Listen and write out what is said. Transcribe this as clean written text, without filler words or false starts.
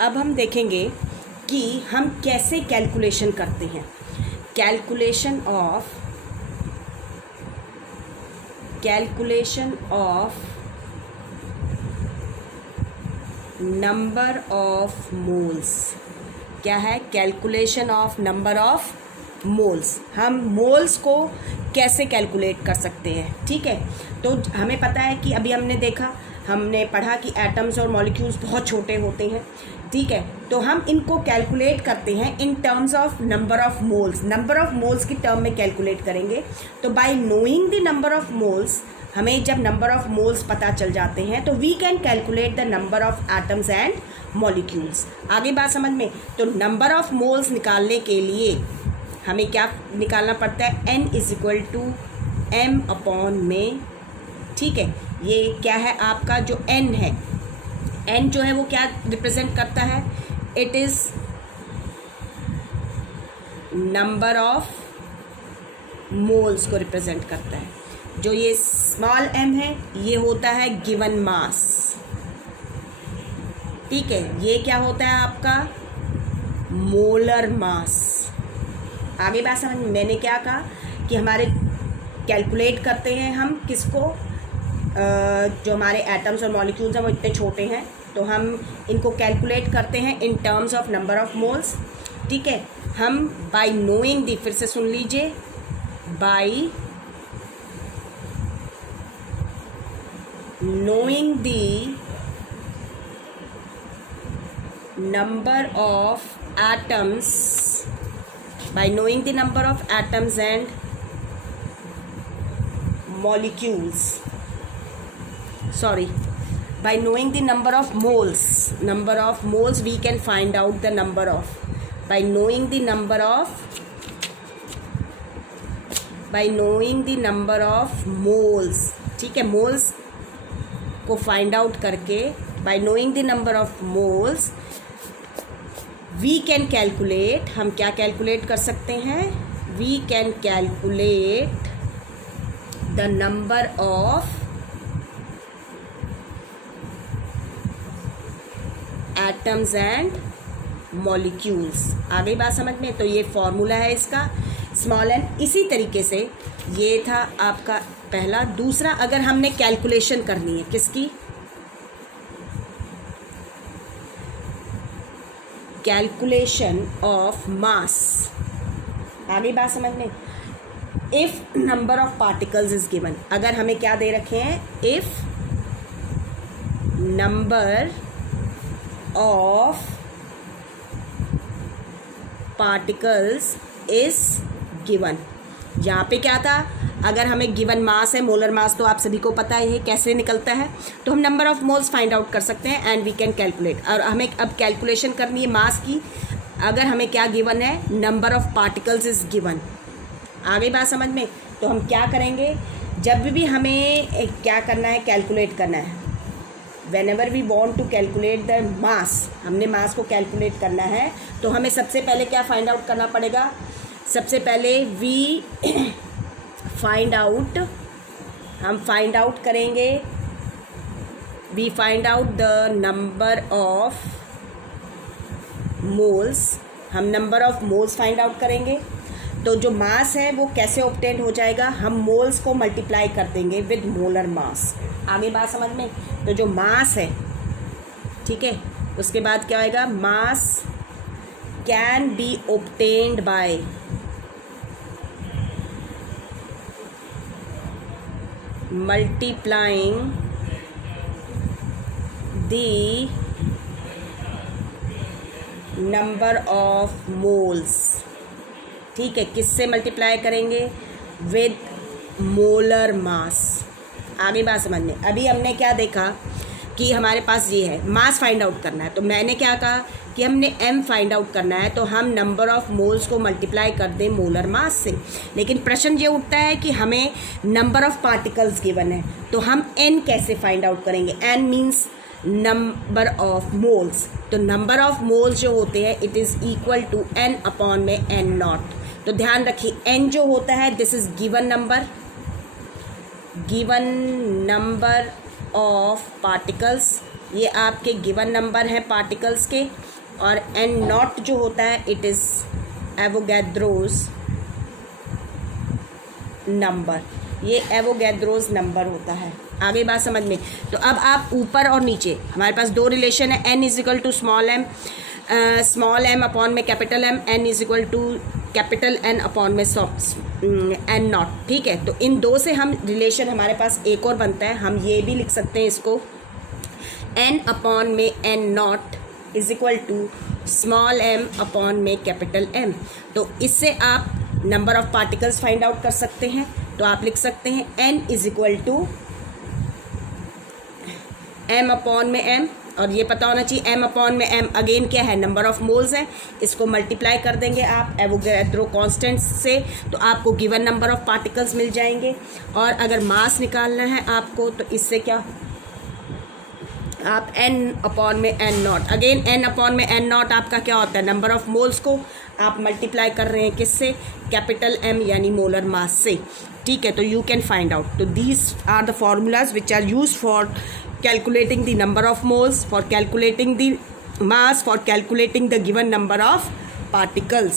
अब हम देखेंगे कि हम कैसे कैलकुलेशन करते हैं। Calculation of number of moles. क्या है? Calculation of number of moles. हम मोल्स को कैसे कैलकुलेट कर सकते हैं, ठीक है। तो हमें पता है कि अभी हमने पढ़ा कि एटम्स और मॉलिक्यूल्स बहुत छोटे होते हैं, ठीक है। तो हम इनको कैलकुलेट करते हैं in terms of number of moles. Number of moles की टर्म में कैलकुलेट करेंगे। तो bye knowing the number of moles, हमें जब नंबर ऑफ मोल्स पता चल जाते हैं तो we can calculate the number of atoms and molecules. आगे बात समझ में? तो नंबर ऑफ मोल्स निकालने के लिए हमें क्या निकालना पड़ता है? n = m/में, ठीक है। ये क्या है आपका जो n है, n जो है वो क्या रिप्रेजेंट करता है? It is number of moles को रिप्रेजेंट करता है। जो ये स्मॉल m है ये होता है गिवन मास, ठीक है। ये क्या होता है आपका? Molar mass. आगे बात समझ में? मैंने क्या कहा कि हमारे कैलकुलेट करते हैं हम किसको? जो हमारे एटम्स और मॉलिक्यूल्स हैं वो इतने छोटे हैं, तो हम इनको कैलकुलेट करते हैं in terms of number of moles, ठीक है। हम बाय नोइंग दी, फिर से सुन लीजिए, bye knowing the number of atoms, by knowing the number of atoms and molecules, by knowing the number of moles we can find out the number of, by knowing the number of moles, ठीक है। moles को find out करके by knowing the number of moles we can calculate, हम क्या calculate कर सकते हैं? We can calculate the number of atoms and molecules. आगे बात समझ में? तो ये फॉर्मूला है इसका, स्मॉल n। इसी तरीके से ये था आपका पहला। दूसरा, अगर हमने कैलकुलेशन करनी है किसकी? Calculation of mass. आगे बात समझ में? If number of particles is given, अगर हमें क्या दे रखे हैं? If number of particles is given. यहाँ पे क्या था? अगर हमें गिवन मास है, मोलर मास तो आप सभी को पता है कैसे निकलता है, तो हम number of moles find out कर सकते हैं एंड वी कैन कैलकुलेट। और हमें अब कैलकुलेशन करनी है मास की। अगर हमें क्या गिवन है? Number of particles is given. आगे बात समझ में? तो हम क्या करेंगे? जब भी हमें क्या करना है? कैलकुलेट करना है। Whenever we want to calculate the mass, हमने मास को कैलकुलेट करना है, तो हमें सबसे पहले क्या फाइंड आउट करना पड़ेगा? सबसे पहले हम फाइंड आउट करेंगे, we find out the number of moles. हम number of moles find out करेंगे। तो जो मास है वो कैसे ऑब्टेन हो जाएगा? हम मोल्स को मल्टीप्लाई कर देंगे विद मोलर मास। आगे बात समझ में? तो जो मास है, ठीक है, उसके बाद क्या होएगा? मास can be obtained by multiplying the number of moles, ठीक है। किससे मल्टीप्लाई करेंगे? With molar mass. आगे बात समझ में? अभी हमने क्या देखा कि हमारे पास ये है, मास फाइंड आउट करना है। तो मैंने क्या कहा कि हमने m फाइंड आउट करना है, तो हम नंबर ऑफ मोल्स को मल्टीप्लाई कर दें मोलर मास से। लेकिन प्रश्न ये उठता है कि हमें नंबर ऑफ पार्टिकल्स गिवन है, तो हम n कैसे फाइंड आउट करेंगे? n means number of moles. तो नंबर ऑफ मोल्स जो होते हैं it is equal to n/n0। तो ध्यान रखिए, n जो होता है this is given number of particles ये आपके गिवन नंबर हैं पार्टिकल्स के, और एन नॉट जो होता है इट इज़ एवोगैड्रोस नंबर, ये एवोगैड्रोस नंबर होता है। आगे बात समझ में। तो अब आप ऊपर और नीचे हमारे पास दो रिलेशन है, N is equal to small M upon में capital M, N is equal to capital N upon में एन नॉट, ठीक है। तो इन दो से हम रिलेशन हमारे पास एक और बनता है, हम ये भी लिख सकते हैं इसको, एन अपॉन में N nought is equal to small M upon में कैपिटल एम। तो इससे आप number of particles find out कर सकते हैं। तो आप लिख सकते हैं n is equal to m upon में एम, और ये पता होना चाहिए एम अपॉन में एम अगेन क्या है, नंबर ऑफ मोल्स है, इसको मल्टीप्लाई कर देंगे आप एवोगैड्रो कांस्टेंट से, तो आपको गिवन नंबर ऑफ पार्टिकल्स मिल जाएंगे। और अगर मास निकालना है आपको तो इससे क्या, आप एन अपॉन में N nought, again n upon में एन नॉट आपका क्या होता है, नंबर ऑफ मोल्स को आप मल्टीप्लाई कर रहे हैं किससे, कैपिटल एम यानी मोलर मास से, ठीक है। तो यू कैन फाइंड आउट। तो these are the formulas which are use for calculating the number of moles, for calculating the mass, for calculating the given number of particles.